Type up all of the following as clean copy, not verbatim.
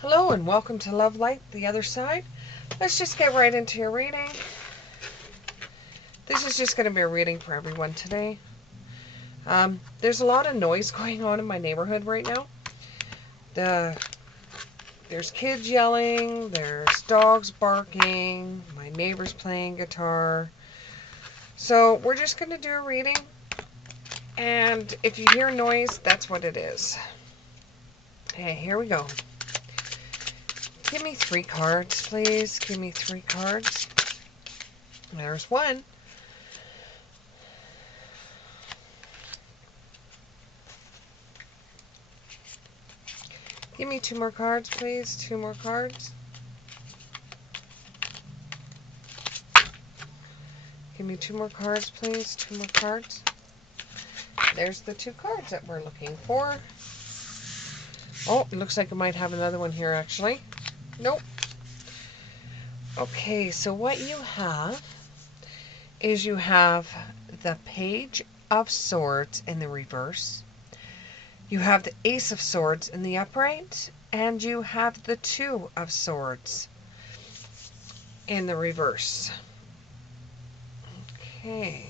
Hello and welcome to Love Light, the other side. Let's just get right into your reading. This is just going to be a reading for everyone today. There's a lot of noise going on in my neighborhood right now. There's kids yelling, there's dogs barking, my neighbor's playing guitar. So we're just going to do a reading, and if you hear noise, that's what it is. Okay, here we go. Give me 3 cards, please. Give me 3 cards. There's one. Give me 2 more cards, please. 2 more cards. Give me 2 more cards, please. 2 more cards. There's the 2 cards that we're looking for. Oh, it looks like I might have another one here, actually. Nope. Okay, so what you have is you have the Page of Swords in the reverse. You have the Ace of Swords in the upright. And you have the 2 of Swords in the reverse. Okay.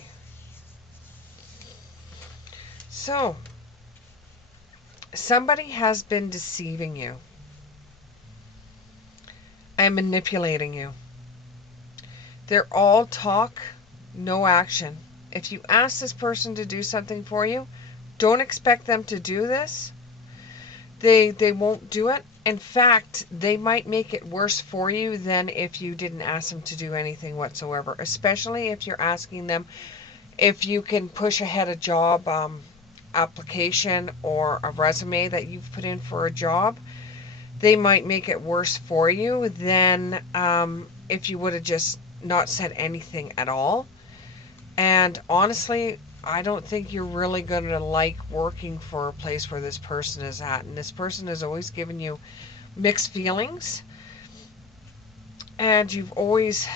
So, somebody has been deceiving you and manipulating you. They're all talk, no action. If you ask this person to do something for you, don't expect them to do this. They won't do it. In fact, they might make it worse for you than if you didn't ask them to do anything whatsoever, especially if you're asking them if you can push ahead a job application or a resume that you've put in for a job. They might make it worse for you than if you would have just not said anything at all. And honestly, I don't think you're really going to like working for a place where this person is at. And this person has always given you mixed feelings. And you've always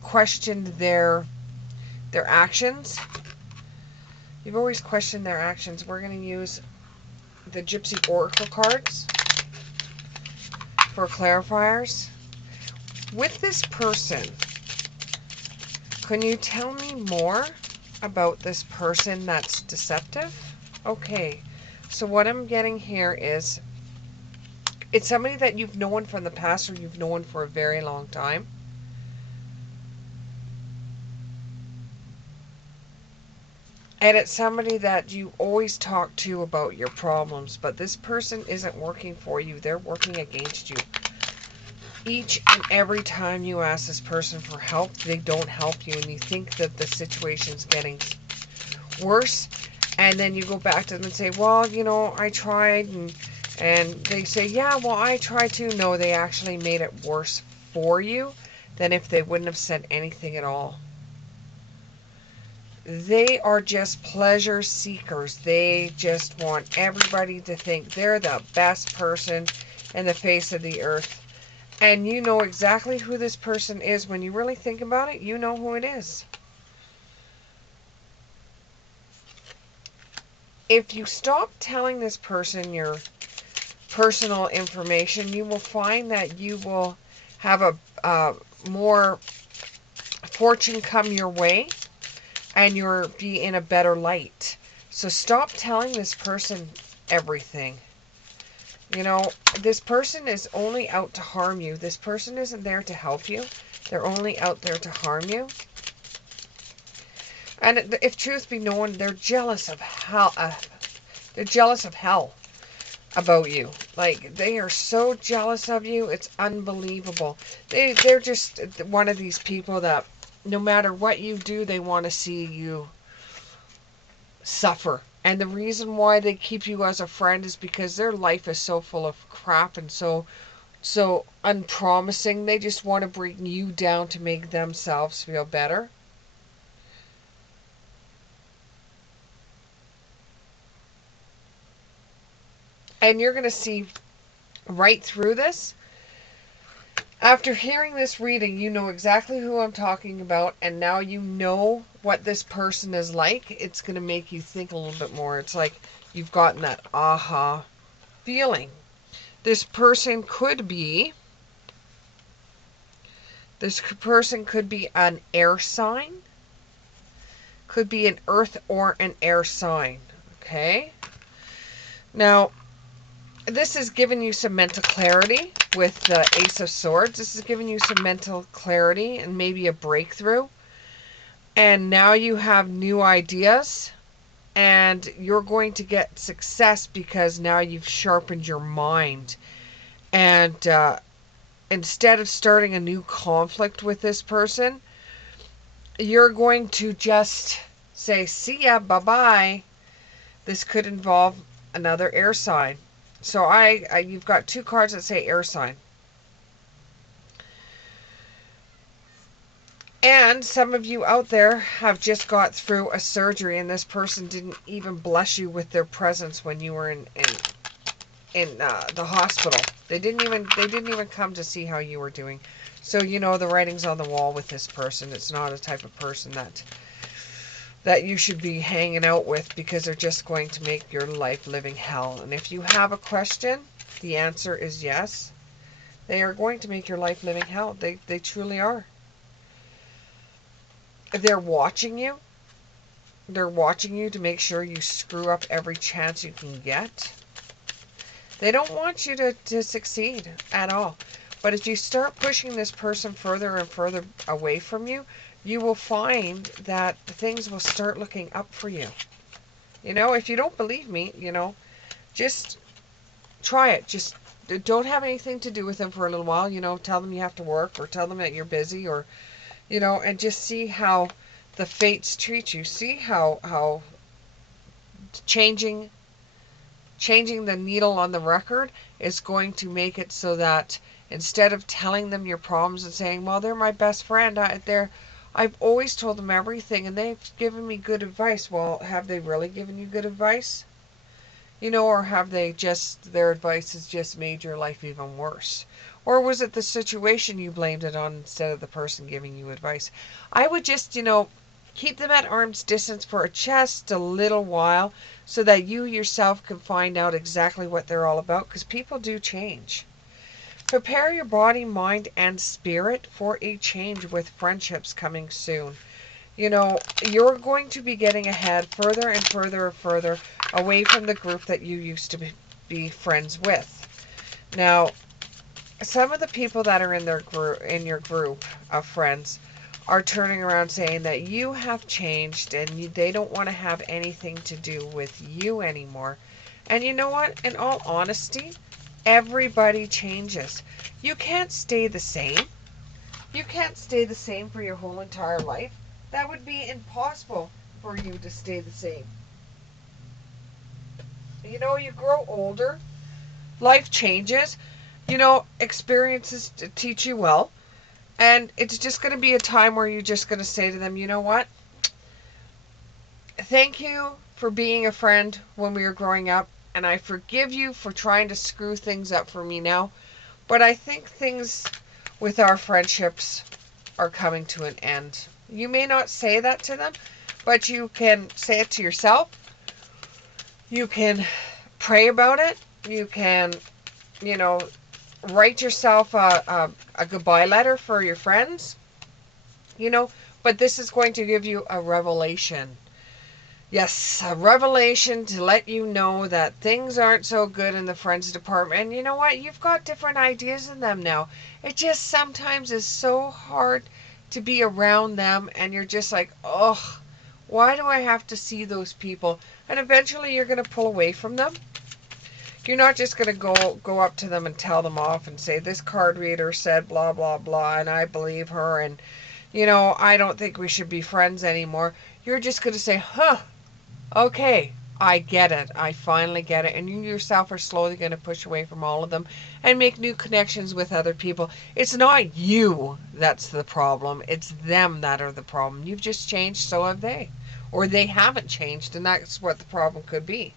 questioned their actions. You've always questioned their actions. We're going to use the Gypsy Oracle cards for clarifiers. With this person, can you tell me more about this person that's deceptive? Okay, so what I'm getting here is it's somebody that you've known from the past or you've known for a very long time. And it's somebody that you always talk to about your problems, but this person isn't working for you. They're working against you. Each and every time you ask this person for help, they don't help you, and you think that the situation's getting worse. And then you go back to them and say, well, you know, I tried, and they say, yeah, well, I tried to. No, they actually made it worse for you than if they wouldn't have said anything at all. They are just pleasure seekers. They just want everybody to think they're the best person in the face of the earth. And you know exactly who this person is. When you really think about it, you know who it is. If you stop telling this person your personal information, you will find that you will have a more fortune come your way, and you'll be in a better light. So stop telling this person everything. You know, this person is only out to harm you. This person isn't there to help you. They're only out there to harm you. And if truth be known, they're jealous of hell. They're jealous of hell about you. Like, they are so jealous of you, it's unbelievable. They're just one of these people that no matter what you do, they want to see you suffer. And the reason why they keep you as a friend is because their life is so full of crap and so unpromising. They just want to bring you down to make themselves feel better. And you're going to see right through this. After hearing this reading, you know exactly who I'm talking about, and now you know what this person is like. It's going to make you think a little bit more. It's like you've gotten that aha feeling. This person could be an air sign, could be an earth or an air sign. Okay? Now, this is giving you some mental clarity with the Ace of Swords. This is giving you some mental clarity and maybe a breakthrough. And now you have new ideas, and you're going to get success because now you've sharpened your mind. And instead of starting a new conflict with this person, you're going to just say, see ya, bye-bye. This could involve another air sign. So you've got 2 cards that say air sign. And some of you out there have just got through a surgery, and this person didn't even bless you with their presence when you were in the hospital. They didn't even come to see how you were doing. So you know the writing's on the wall with this person. It's not a type of person that you should be hanging out with, because they're just going to make your life living hell. And if you have a question, the answer is yes. They are going to make your life living hell. They truly are. They're watching you. They're watching you to make sure you screw up every chance you can get. They don't want you to succeed at all. But if you start pushing this person further and further away from you, you will find that things will start looking up for you. You know, if you don't believe me, you know, just try it. Just don't have anything to do with them for a little while. You know, tell them you have to work, or tell them that you're busy, or, you know, and just see how the fates treat you. See how changing the needle on the record is going to make it so that instead of telling them your problems and saying, well, they're my best friend, I've always told them everything and they've given me good advice. Well, have they really given you good advice? You know, or have they just, their advice has just made your life even worse? Or was it the situation you blamed it on instead of the person giving you advice? I would just, you know, keep them at arm's distance for just a little while so that you yourself can find out exactly what they're all about, because people do change. Prepare your body, mind, and spirit for a change with friendships coming soon. You know, you're going to be getting ahead further and further and further away from the group that you used to be friends with. Now, some of the people that are in your group of friends are turning around saying that you have changed and they don't want to have anything to do with you anymore. And you know what? In all honesty, everybody changes. You can't stay the same. You can't stay the same for your whole entire life. That would be impossible for you to stay the same. You know, you grow older, life changes, you know, experiences teach you well. And it's just going to be a time where you're just going to say to them, you know what? Thank you for being a friend when we were growing up. And I forgive you for trying to screw things up for me now. But I think things with our friendships are coming to an end. You may not say that to them, but you can say it to yourself. You can pray about it. You can, you know, write yourself a goodbye letter for your friends, you know, but this is going to give you a revelation. Yes, a revelation to let you know that things aren't so good in the friends department. And you know what? You've got different ideas than them now. It just sometimes is so hard to be around them, and you're just like, oh, why do I have to see those people? And eventually you're going to pull away from them. You're not just going to go up to them and tell them off and say, this card reader said blah, blah, blah, and I believe her, and, you know, I don't think we should be friends anymore. You're just going to say, huh, okay, I get it. I finally get it. And you yourself are slowly going to push away from all of them and make new connections with other people. It's not you that's the problem. It's them that are the problem. You've just changed, so have they. Or they haven't changed, and that's what the problem could be.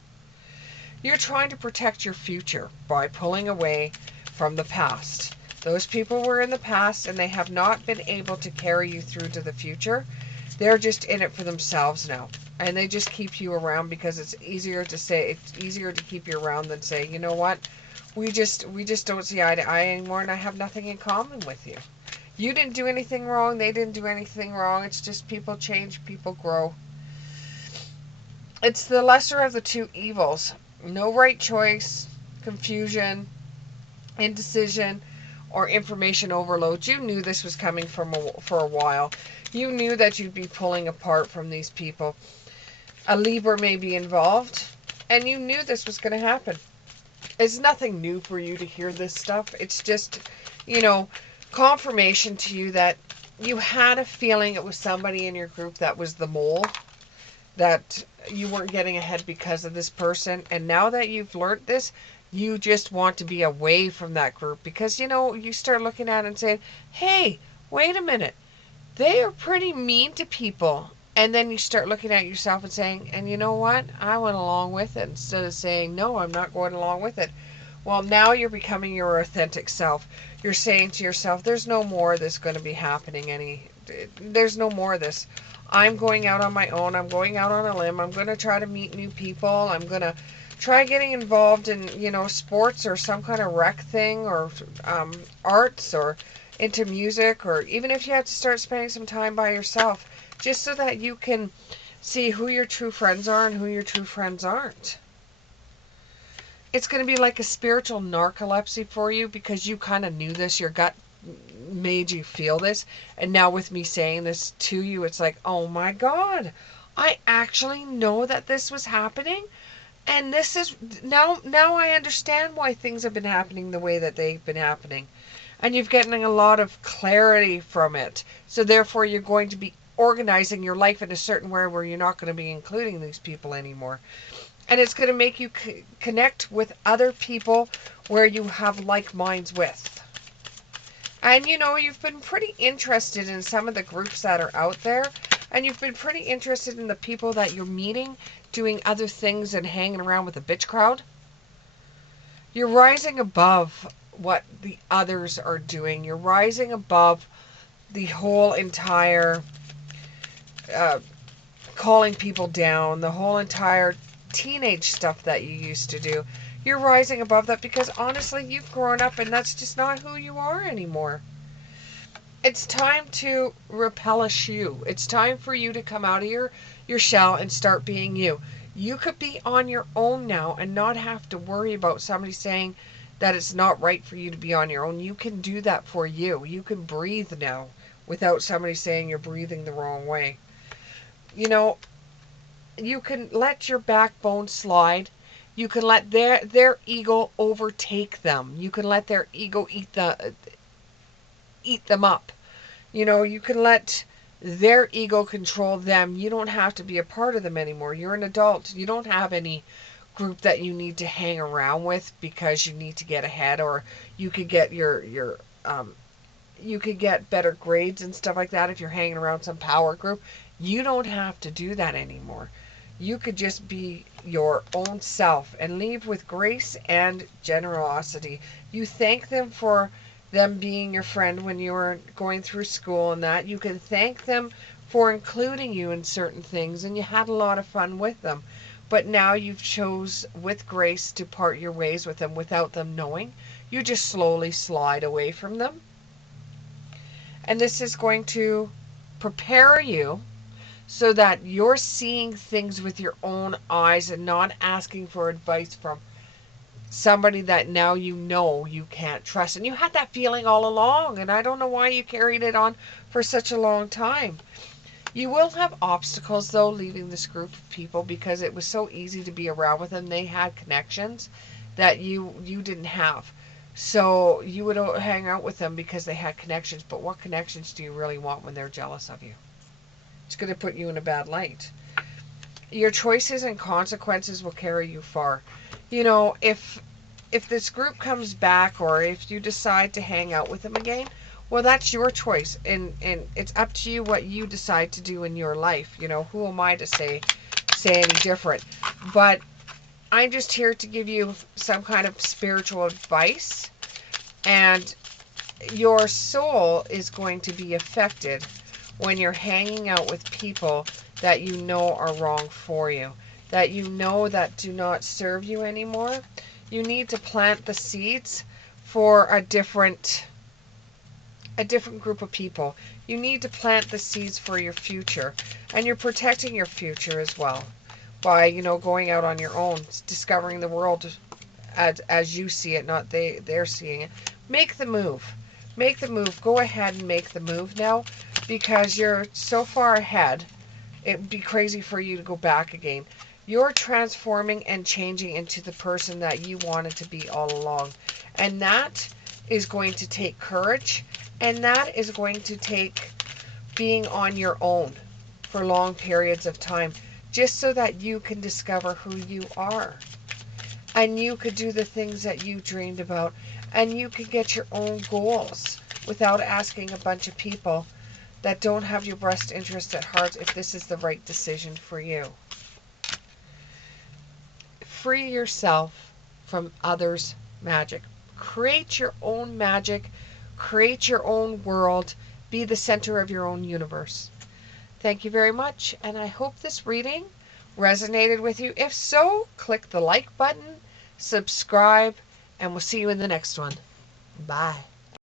You're trying to protect your future by pulling away from the past. Those people were in the past and they have not been able to carry you through to the future. They're just in it for themselves now. And they just keep you around because it's easier to keep you around than say, you know what? We just don't see eye to eye anymore, and I have nothing in common with you. You didn't do anything wrong, they didn't do anything wrong. It's just people change, people grow. It's the lesser of the two evils. No right choice, confusion, indecision, or information overload. You knew this was coming for a while. You knew that you'd be pulling apart from these people. A Libra may be involved, and you knew this was going to happen. It's nothing new for you to hear this stuff. It's just, you know, confirmation to you that you had a feeling it was somebody in your group that was the mole, that you weren't getting ahead because of this person. And now that you've learned this, you just want to be away from that group because, you know, you start looking at it and saying, hey, wait a minute. They are pretty mean to people. And then you start looking at yourself and saying, and you know what? I went along with it instead of saying, no, I'm not going along with it. Well, now you're becoming your authentic self. You're saying to yourself, there's no more of this going to be happening. There's no more of this. I'm going out on my own. I'm going out on a limb. I'm going to try to meet new people. I'm going to try getting involved in, you know, sports or some kind of rec thing, or arts, or into music, or even if you have to start spending some time by yourself, just so that you can see who your true friends are and who your true friends aren't. It's going to be like a spiritual narcolepsy for you because you kind of knew this. Your gut made you feel this. And now with me saying this to you, it's like, oh my God, I actually know that this was happening. And this is, now I understand why things have been happening the way that they've been happening. And you're getting a lot of clarity from it. So therefore you're going to be organizing your life in a certain way where you're not going to be including these people anymore. And it's going to make you connect with other people where you have like minds with. And you know, you've been pretty interested in some of the groups that are out there. And you've been pretty interested in the people that you're meeting, doing other things and hanging around with the bitch crowd. You're rising above what the others are doing. You're rising above the whole entire calling people down, the whole entire teenage stuff that you used to do. You're rising above that because honestly, you've grown up and that's just not who you are anymore. It's time to repellish you. It's time for you to come out of your shell and start being you. You could be on your own now and not have to worry about somebody saying that it's not right for you to be on your own. You can do that for you. You can breathe now without somebody saying you're breathing the wrong way. You know, you can let your backbone slide. You can let their ego overtake them. You can let their ego eat them up. You know, you can let their ego control them. You don't have to be a part of them anymore. You're an adult. You don't have any group that you need to hang around with because you need to get ahead, or you could get you could get better grades and stuff like that if you're hanging around some power group. You don't have to do that anymore. You could just be your own self and leave with grace and generosity. You thank them for them being your friend when you were going through school and that. You can thank them for including you in certain things, and you had a lot of fun with them. But now you've chose with grace to part your ways with them without them knowing. You just slowly slide away from them. And this is going to prepare you so that you're seeing things with your own eyes and not asking for advice from somebody that now you know you can't trust. And you had that feeling all along, and I don't know why you carried it on for such a long time. You will have obstacles, though, leaving this group of people because it was so easy to be around with them. They had connections that you didn't have. So you would hang out with them because they had connections. But what connections do you really want when they're jealous of you? It's going to put you in a bad light. Your choices and consequences will carry you far. You know, if this group comes back, or if you decide to hang out with them again, well, that's your choice, and it's up to you what you decide to do in your life. You know, who am I to say any different? But I'm just here to give you some kind of spiritual advice, and your soul is going to be affected when you're hanging out with people that you know are wrong for you, that you know that do not serve you anymore. You need to plant the seeds for a different group of people. You need to plant the seeds for your future, and you're protecting your future as well by, going out on your own, discovering the world as you see it, not they're seeing it. Make the move. Make the move. Go ahead and make the move now, because you're so far ahead. It'd be crazy for you to go back again. You're transforming and changing into the person that you wanted to be all along. And that is going to take courage, and that is going to take being on your own for long periods of time, just so that you can discover who you are. And you could do the things that you dreamed about, and you could get your own goals without asking a bunch of people that don't have your best interest at heart if this is the right decision for you. Free yourself from others' magic. Create your own magic. Create your own world. Be the center of your own universe. Thank you very much, and I hope this reading resonated with you. If so, click the like button, subscribe, and we'll see you in the next one. Bye.